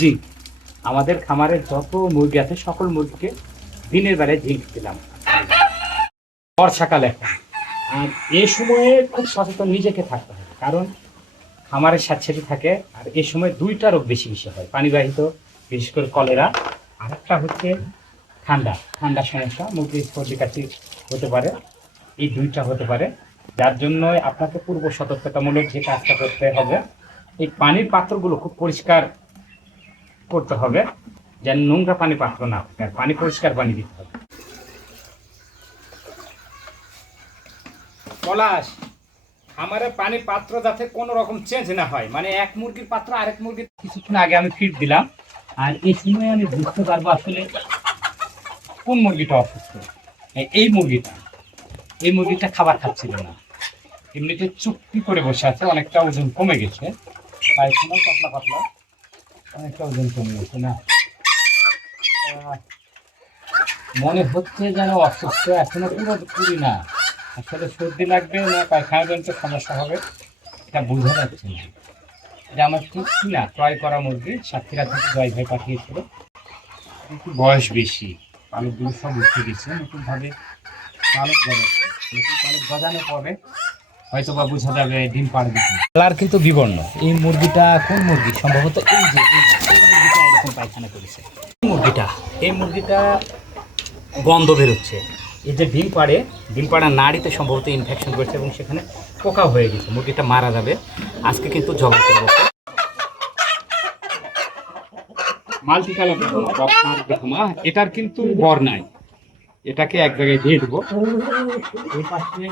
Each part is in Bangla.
জি, আমাদের খামারের যত মুরগি আছে সকল মুরগিকে দিনের বেলায় জিঙ্ক দিলাম বর্ষাকালে। আর এই সময়ে খুব সচেতন নিজেকে থাকতে হবে, কারণ খামারের স্যাঁতসেঁতে থাকে। আর এই সময় দুইটা রোগ বেশি বেশি হয় পানিবাহিত, বিশেষ করে কলেরা। আর একটা হচ্ছে ঠান্ডা সমস্যা, মুরগির সর্দি কাশি হতে পারে। এই দুইটা হতে পারে, যার জন্য আপনাকে পূর্ব সতর্কতামূলক যে কাজটা করতে হবে, এই পানির পাত্রগুলো খুব পরিষ্কার করতে হবে, যেন নোংরা পানি পাত্র না থাকে, আর পানি পরিষ্কার পানি দিতে হবে। পলাশ, আমার পানির পাত্র যাতে কোনো রকম চেঞ্জ না হয়, মানে এক মুরগির পাত্র আরেক মুরগির কিছুক্ষণ আগে আমি ফিড দিলাম, আর এই সময় আমি বুঝতে পারবো আসলে কোন মুরগিটা অসুস্থ। এই মুরগিটা খাবার খাচ্ছিল না, এমনিতে চুক্তি করে বসে আছে, অনেকটা ওজন কমে গেছে, পায়খানাও পাতলা পাতলা, অনেকটা ওজন কমে গেছে না। মনে হচ্ছে যেন অসুস্থ, এখনো পুরোপুরি না। আসলে সর্দি লাগবে না পায়খানা জনিত সমস্যা হবে এটা বোঝা যাচ্ছে না। এটা আমার চুক্তি না, ক্রয় করা মুরগি, সাতক্ষীরা থেকে জয় ভাই পাঠিয়েছিল। একটু বয়স বেশি, পালকগুলো সব উঠে গেছে, নতুনভাবে পালক গজাচ্ছে। নতুন পালক গজানোর পরে হয়তো বা বোঝা যাবে ডিম পাড়বে। কালার কিন্তু বিবর্ণ। এই মুরগিটা কোন মুরগি? সম্ভবত এই মুরগিটা এরকম পায়খানা করেছে। এই মুরগিটা গন্ধ বেরোচ্ছে। এই যে ডিম পাড়ার নাড়িতে সম্ভবত ইনফেকশন করেছে এবং সেখানে পোকা হয়ে গেছে, মুরগিটা মারা যাবে। আজকে কিন্তু জবাই করবো। মাল্টি কালার এটার কিন্তু বর নাই, এটাকে এক জায়গায় দিয়ে দেবো। এই পাশে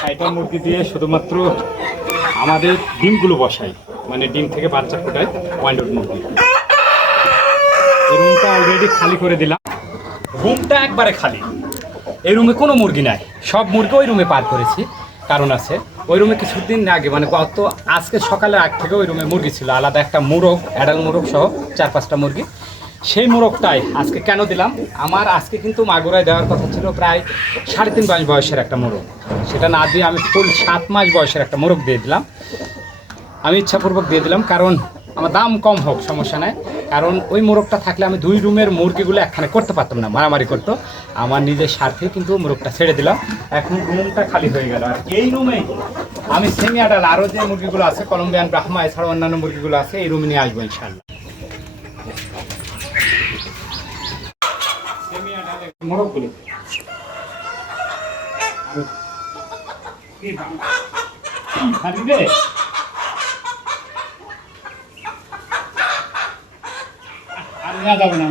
৬০টা মুরগি দিয়ে শুধুমাত্র আমাদের ডিমগুলো বসাই, মানে ডিম থেকে বাচ্চা ফোটাই ওয়াইল্ড মুরগি। এই রুমটা অলরেডি খালি করে দিলাম, রুমটা একবারে খালি। এই রুমে কোনো মুরগি নাই, সব মুরগি ওই রুমে পার করেছি। কারণ আছে, ওই রুমে কিছুদিন আগে মানে গত আজকে সকালে আগ থেকে ওই রুমে মুরগি ছিল, আলাদা একটা মোরগ, অ্যাডাল মোরগ সহ ৪-৫টা মুরগি। সেই মোরগটাই আজকে কেন দিলাম, আমার আজকে কিন্তু মাগুরায় দেওয়ার কথা ছিল প্রায় ৩.৫ মাস বয়সের একটা মোরগ, সেটা না দিয়ে আমি ফুল ৭ মাস বয়সের একটা মোরগ দিয়ে দিলাম। আমি ইচ্ছাপূর্বক দিয়ে দিলাম, কারণ আমার দাম কম হোক সমস্যা নাই, কারণ ওই মোরগটা থাকলে আমি 2 রুমের মুরগিগুলো একখানে করতে পারতাম না, মারামারি করতো। আমার নিজের স্বার্থে কিন্তু মোরগটা ছেড়ে দিলাম, এখন রুমটা খালি হয়ে গেল। আর এই রুমেই আমি সেমি আডাল আরও যে মুরগিগুলো আছে, কলম্বিয়ান ব্রাহ্মা এছাড়াও অন্যান্য মুরগিগুলো আছে, এই রুমে নিয়ে আসবো ইনশাল্লাহ। সেমি আডাল মোরগগুলো আর যাবে না।